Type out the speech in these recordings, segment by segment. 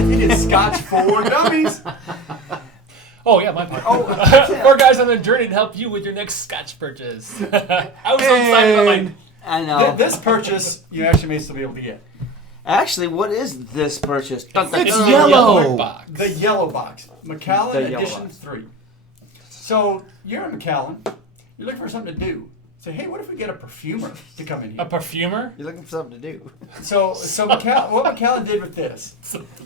I think it's Scotch for Dummies. Oh, yeah, my part. Oh, 4 guys on a journey to help you with your next Scotch purchase. I was so excited about my... I know. This purchase you actually may still be able to get. Actually, what is this purchase? It's yellow. box. The yellow box. Macallan The yellow Edition box. 3. So you're in Macallan. You're looking for something to do. Say, hey, what if we get a perfumer to come in A here? perfumer? You're looking for something to do. So what Macallan did with this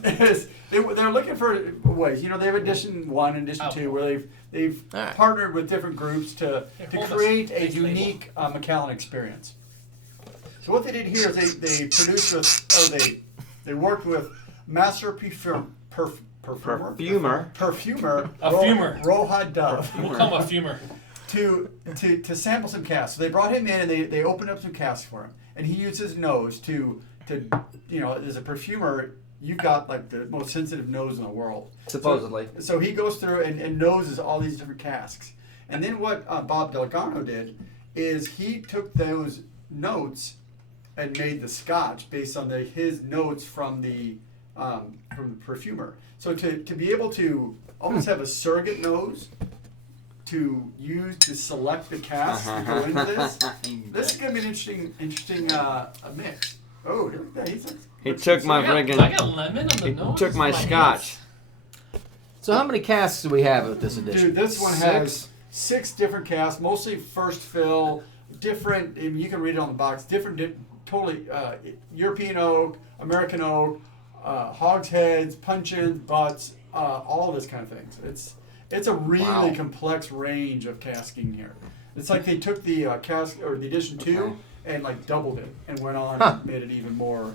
is they're looking for ways. You know, they have Edition 1 and Edition 2 where they've All right. partnered with different groups to hold us. create a Nice label. unique Macallan experience. So what they did here is they produced they worked with master perfumer. Perfumer. A fumer. Roha Dove We'll call him a fumer. to sample some casks. So they brought him in and they opened up some casks for him, and he used his nose to as a perfumer, you've got like the most sensitive nose in the world. Supposedly. So he goes through and noses all these different casks, and then what Bob Delgado did is he took those notes and made the Scotch based on his notes from the perfumer. So to be able to almost have a surrogate nose to use to select the cask to go into this. This is going to be an interesting mix. Oh, look at that. He took my I friggin'. got lemon on the He nose. took my Scotch. So how many casks do we have with this edition? Dude, this one has 6 different casks, mostly first fill, different, and you can read it on the box, totally European oak, American oak, hogsheads, puncheons, butts, all this kind of things. It's a really complex range of casking here. It's like they took the cask or the Edition 2 and like doubled it and went on and made it even more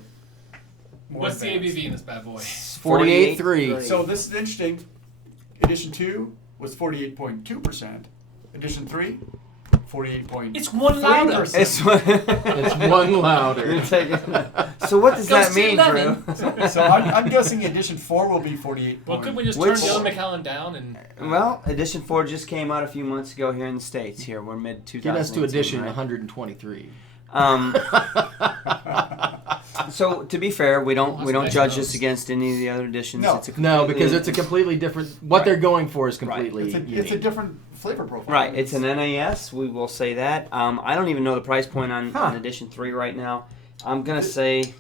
What's the advanced. ABV in this bad boy? 48.3. So this is interesting. Edition 2 was 48.2%. Edition 3, 48.3%. It's one louder. It's It's one louder. You're taking- So what does that Goes to mean, 11. Drew? So I'm guessing Edition 4 will be 48. Well, could we just Which- turn the other Macallan down and... Well, Edition 4 just came out a few months ago here in the States. Here, we're mid 2018. Get us to edition right? 123. So to be fair, we don't nice judge nose. this against any of the other editions. No. It's a No, completely- because it's a completely different. What they're going for is completely It's a unique. different flavor profile. right. It's an NAS. We will say that. I don't even know the price point on Edition 3 right now. I'm gonna say.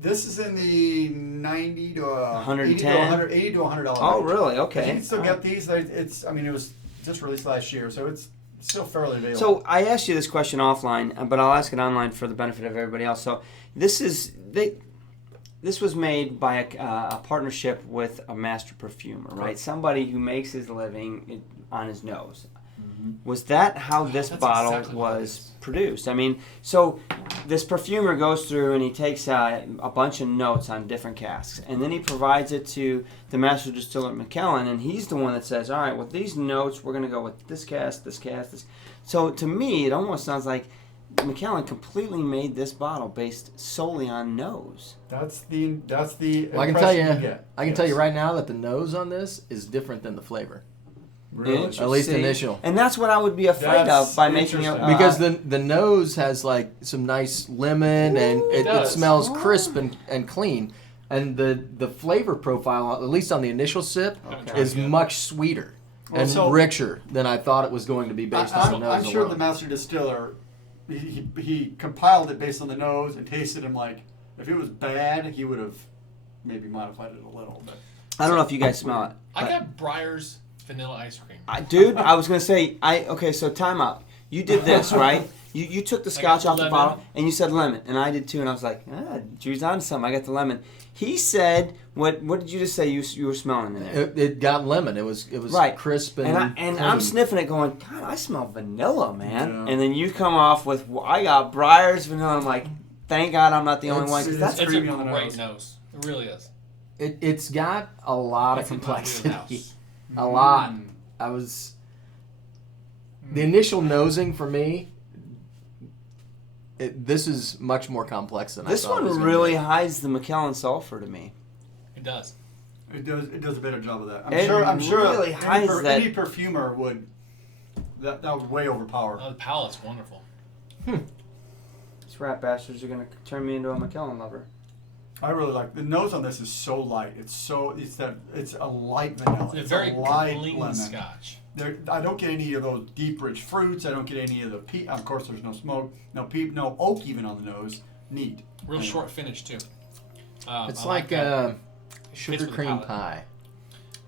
This is in the 90 to 110? $80 to $100. Oh, range. really? You Okay. can still get these. It was just released last year, so it's still fairly available. So I asked you this question offline, but I'll ask it online for the benefit of everybody else. So this was made by a partnership with a master perfumer, right? Somebody who makes his living on his nose. Was that how this That's bottle exactly what it was is. produced? I mean, so this perfumer goes through and he takes a bunch of notes on different casks, and then he provides it to the master distiller at Macallan, and he's the one that says, all right, with these notes, we're going to go with this cask, this cask, this. So to me, it almost sounds like Macallan completely made this bottle based solely on nose. that's the Well, I can impression tell you. get. I can tell you right now that the nose on this is different than the flavor. Really? At least See? initial. And that's what I would be afraid That's of by making it. interesting. Because the nose has like some nice lemon and it does. smells crisp and clean, and the flavor profile, at least on the initial sip, Okay. is much sweeter Well, and so- richer than I thought it was going to be based on the nose I'm sure alone. the master distiller, he compiled it based on the nose and tasted him like, if it was bad, he would have maybe modified it a little. But I don't know if you guys smell it. I but- got Breyer's vanilla ice cream. Dude, I was gonna say, okay, so time out. You did this, right? You took the scotch off the lemon. bottle and you said lemon, and I did too, and I was like, Drew's on to something. I got the lemon. He said, what did you just say you were smelling in there? It got lemon. It was Right. crisp and And I'm clean. sniffing it, going, God, I smell vanilla, man. Yeah. And then you come off with, I got Breyer's vanilla. I'm like, thank God I'm not the only It's- one. 'Cause that's It's a creamy on the great nose. nose. It really is. It's got a lot It's of in my complexity. wheelhouse. A lot. Mm. The initial nosing for me, this is much more complex than I this thought. it was one gonna really be. hides the Macallan sulfur to me. It does. It does a better job of that. It I'm sure really hides that- any perfumer would that would way overpower. Oh, the palate's wonderful. These rat bastards are gonna turn me into a Macallan lover. I really like the nose on this is so light. It's a light vanilla. It's a very light clean lemon. Scotch. I don't get any of those deep, rich fruits. I don't get any of the peat. Of course, there's no smoke, no oak even on the nose. Neat. Real short finish too. It's I like that. sugar Fits with the cream palate. pie.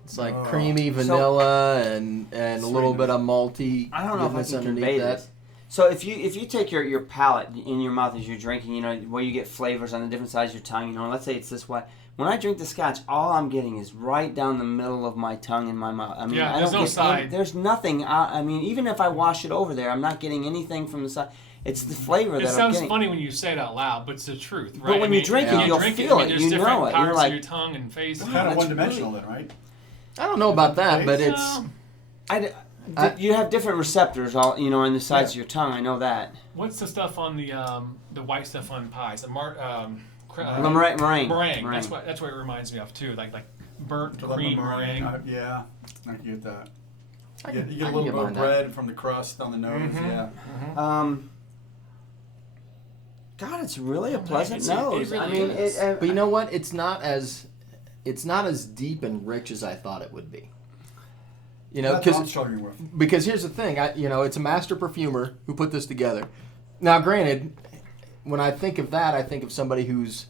It's like Oh. creamy vanilla and a little bit of malty. I don't know if I goodness can underneath convey that. this. So if you take your palate in your mouth as you're drinking, you know, where you get flavors on the different sides of your tongue, you know, let's say it's this way. When I drink the Scotch, all I'm getting is right down the middle of my tongue and my mouth. I mean, Yeah, I there's don't no get side. there's nothing. I mean, even if I wash it over there, I'm not getting anything from the side. It's the flavor It that I'm sounds getting. funny when you say it out loud, but it's the truth, right? But when you drink it, you'll feel it. There's You different know it. parts You're like, of your tongue and face. It's kind of that's one-dimensional then, right? I don't know about that, but it's you have different receptors, all you know, on the sides Yeah. of your tongue. I know that. What's the stuff on the white stuff on pies? The meringue. Meringue. That's what it reminds me of too. Like burnt The lemon cream meringue. Yeah, I can get that. I You can- get I a can little get bit of behind that. bread from the crust on the nose. Mhm. Yeah. God, it's really a pleasant It's- it nose. really I mean, is. But you know what? It's not as deep and rich as I thought it would be. You know, That's what I'm because struggling with. here's the thing. It's a master perfumer who put this together. Now, granted, when I think of that, I think of somebody whose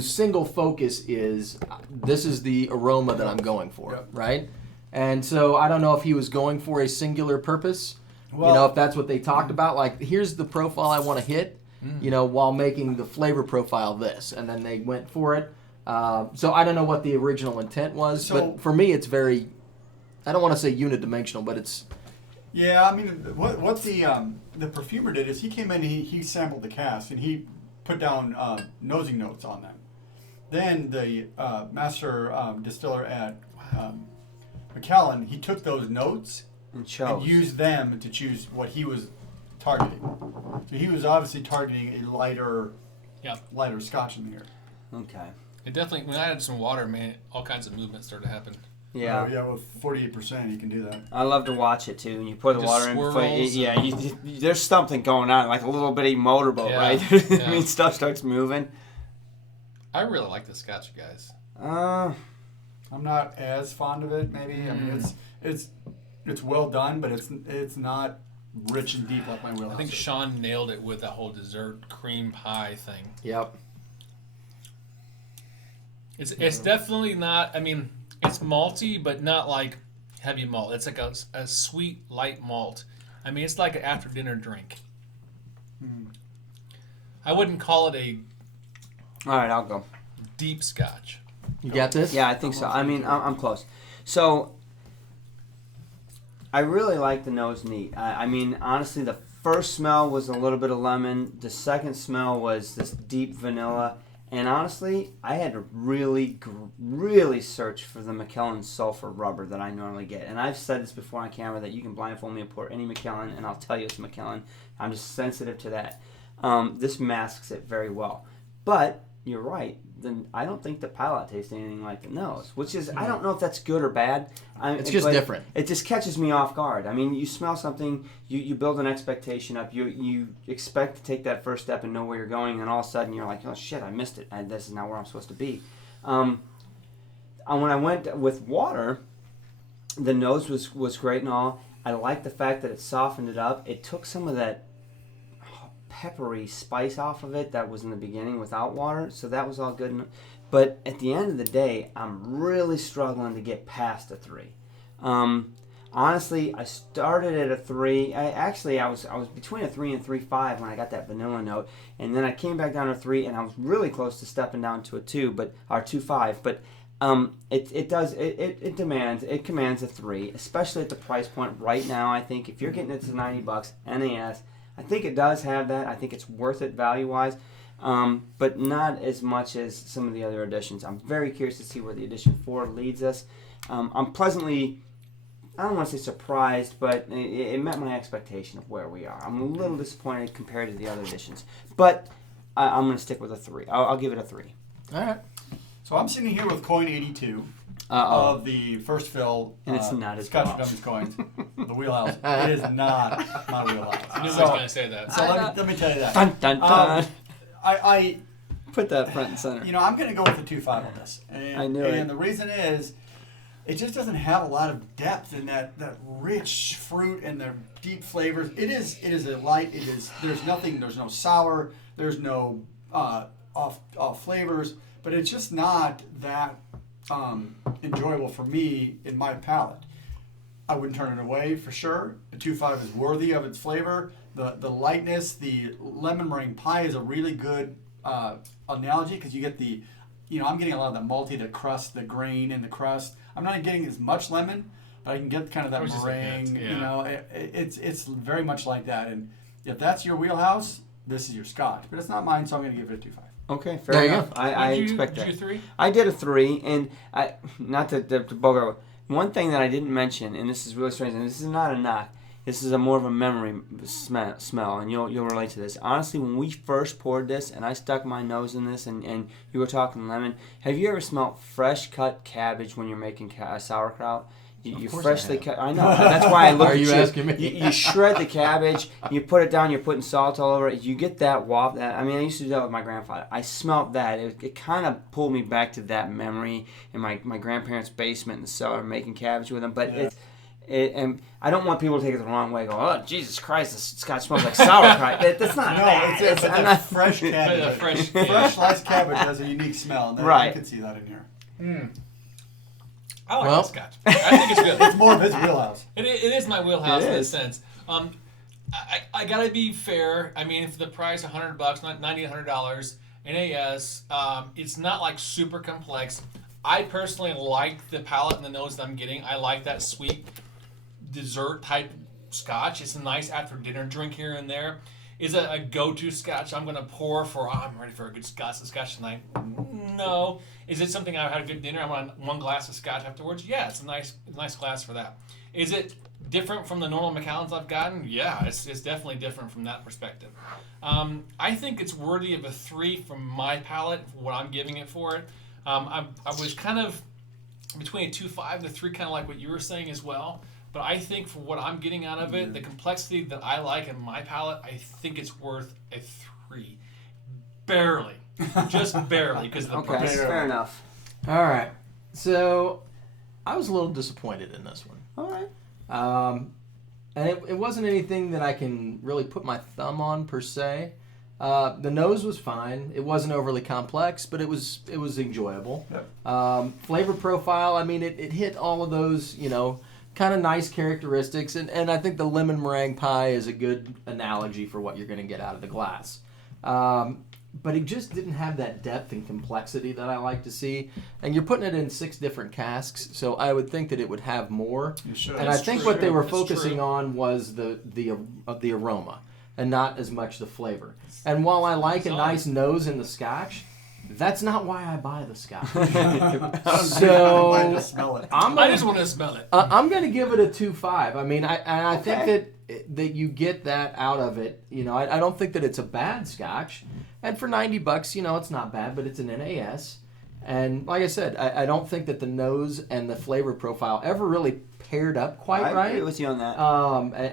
single focus is this is the aroma that I'm going for, Yep. right? And so I don't know if he was going for a singular purpose. Well- If that's what they talked about, like here's the profile I want to hit. While making the flavor profile this, and then they went for it. So I don't know what the original intent was, So- but for me, it's very. I don't want to say unidimensional, but it's. Yeah, I mean, what the perfumer did is he came in and he sampled the cask and he put down nosing notes on them. Then the master distiller at Macallan, he took those notes and chose. and used them to choose what he was targeting. So he was obviously targeting a lighter Scotch in here. Okay. It definitely. When I added some water, man, all kinds of movement started to happen. Yeah. Oh, yeah, with 48%, you can do that. I love to watch it too. When you pour the Just water in, swirls there's something going on, like a little bitty motorboat, Yeah, right? yeah. I mean, stuff starts moving. I really like the Scotch, you guys. I'm not as fond of it. Maybe I mean it's well done, but it's not rich and deep like my wheelhouse. I think is. Sean nailed it with that whole dessert cream pie thing. Yep. It's definitely not. I mean, it's malty, but not like heavy malt. It's like a sweet light malt. I mean, it's like an after dinner drink. I wouldn't call it a All right, I'll go. deep Scotch. You got this? Yeah, I think so. I mean, I'm close. So, I really like the nose neat. I mean, honestly, the first smell was a little bit of lemon. The second smell was this deep vanilla. And honestly, I had to really search for the Macallan sulfur rubber that I normally get. And I've said this before on camera that you can blindfold me and pour any Macallan, and I'll tell you it's Macallan. I'm just sensitive to that. This masks it very well. But you're right. Then I don't think the palate tastes anything like the nose, which is I don't know if that's good or bad. It's just but different. It just catches me off guard. I mean, you smell something, you build an expectation up, you expect to take that first step and know where you're going, and all of a sudden you're like, oh shit, I missed it. This is not where I'm supposed to be. And when I went with water, the nose was great and all. I like the fact that it softened it up. It took some of that peppery spice off of it that was in the beginning without water, so that was all good. But at the end of the day, I'm really struggling to get past a 3. Honestly, I started at a 3. I was between a 3 and 3.5 when I got that vanilla note, and then I came back down to a 3, and I was really close to stepping down to a 2, or 2.5. But it commands a 3, especially at the price point right now. I think if you're getting it to $90 NAS. I think it does have that. I think it's worth it value-wise, but not as much as some of the other editions. I'm very curious to see where the edition 4 leads us. I'm pleasantly, I don't want to say surprised, but it met my expectation of where we are. I'm a little disappointed compared to the other editions, but I'm going to stick with a 3. I'll give it a 3. All right. So I'm sitting here with coin 82 Uh-oh. of the first fill And it's not as Scotch well. Dummies coins. The wheelhouse. It is not my I knew wheelhouse. I was So, going to say that. so let me tell you that. Dun, dun, dun. I Put that front and center. You know, I'm going to go with the 2.5 on this. And, I knew it. And the reason is, it just doesn't have a lot of depth in that rich fruit and the deep flavors. It is a light. There's no sour. There's no off flavors. But it's just not that enjoyable for me in my palate. I wouldn't turn it away for sure. The 2.5 is worthy of its flavor. The lightness, the lemon meringue pie is a really good analogy because you get I'm getting a lot of that malty, the crust, the grain in the crust. I'm not getting as much lemon, but I can get kind of that meringue. Yeah. You know, it's very much like that. And if that's your wheelhouse, this is your Scotch. But it's not mine, so I'm going to give it a 2.5. Okay, fair There you enough. go. I Did you- expect did that. you 3? I did a 3, and not to bogart. One thing that I didn't mention, and this is really strange, and this is not a knock. This is more of a memory smell, and you'll relate to this. Honestly, when we first poured this, and I stuck my nose in this, and you were talking lemon, have you ever smelled fresh cut cabbage when you're making sauerkraut? You course freshly I have. cut. I know. That's why I look Are at you you. asking me? You shred the cabbage. You put it down. You're putting salt all over it. You get that waft. I mean, I used to do that with my grandfather. I smelt that. It kind of pulled me back to that memory in my grandparents' basement in the cellar making cabbage with them. But and I don't want people to take it the wrong way. Go, oh Jesus Christ, this Scotch smells like sauerkraut. That's not. No, that. it's I'm a not- fresh cabbage. Fresh- Fresh sliced cabbage has a unique smell. And Right. I can see that in here. I like Well- the Scotch. I think it's good. It's more of his wheelhouse. It is my wheelhouse It in a is. sense. I gotta be fair. I mean, for the price, $100, not $90-$100 NAS, it's not like super complex. I personally like the palate and the nose that I'm getting. I like that sweet dessert type Scotch. It's a nice after dinner drink here and there. Is it a go-to Scotch I'm gonna pour for? Oh, I'm ready for a good Scotch tonight. No. Is it something I had a good dinner? I want one glass of Scotch afterwards. Yeah, it's a nice glass for that. Is it different from the normal Macallans I've gotten? Yeah, it's definitely different from that perspective. I think it's worthy of a 3 from my palate for what I'm giving it for it. I was kind of between a 2.5 to 3, kind of like what you were saying as well. But I think for what I'm getting out of it, the complexity that I like in my palate, I think it's worth a 3. Barely. Just barely because of the Okay, price. fair enough. All right. So I was a little disappointed in this one. All right. And it wasn't anything that I can really put my thumb on per se. The nose was fine. It wasn't overly complex, but it was enjoyable. Yep. Flavor profile, I mean, it hit all of those, kind of nice characteristics. And I think the lemon meringue pie is a good analogy for what you're going to get out of the glass. But it just didn't have that depth and complexity that I like to see. And you're putting it in 6 different casks, so I would think that it would have more. You should. And I That's think true. what they were That's focusing true. on was the aroma and not as much the flavor. And while I like a nice nose in the Scotch, that's not why I buy the Scotch. I So just smell it. I just want to smell it. I'm going to give it a 2.5. I mean, I think Okay. that you get that out of it. I don't think that it's a bad Scotch. And for $90, it's not bad, but it's an NAS. And like I said, I don't think that the nose and the flavor profile ever really paired up quite I right. agree with you on that.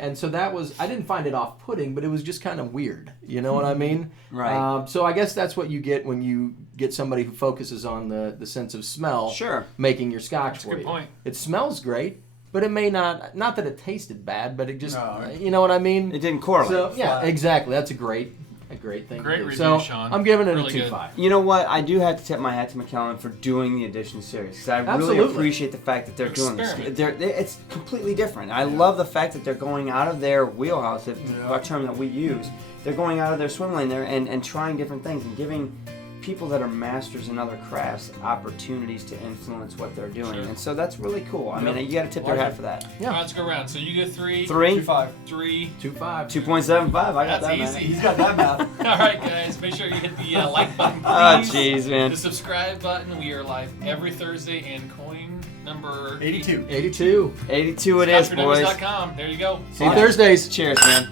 And so that was, I didn't find it off-putting, but it was just kind of weird. You know what I mean? Right. So I guess that's what you get when you get somebody who focuses on the sense of smell Sure. making your Scotch That's a for good you. point. It smells great, but it may not that it tasted bad, but it just, No. you know what I mean? It didn't correlate. So, yeah, Flat. exactly. That's a great thing Great to do. review, So Sean. I'm giving it Really a good. 2.5. You know what? I do have to tip my hat to Macallan for doing the edition series because I really Absolutely. appreciate the fact that they're doing this. Experiment. It's completely different. I love the fact that they're going out of their wheelhouse, if our term that we use. They're going out of their swim lane there and trying different things and giving people that are masters in other crafts opportunities to influence what they're doing. Sure. And so that's really cool. I mean, you got to tip your hat for that. Yeah. All right, let's go around. So you get 3. 3, 2.5. 3. 2.5. 2.75. I got That's that, easy. man. He's got that math. All right, guys. Make sure you hit the like button, please. Oh, jeez, man. The subscribe button. We are live every Thursday, and coin number 82. 82. 82 it is, boys. ScotchForDummies.com. There you go. See you Thursdays. Cheers, man.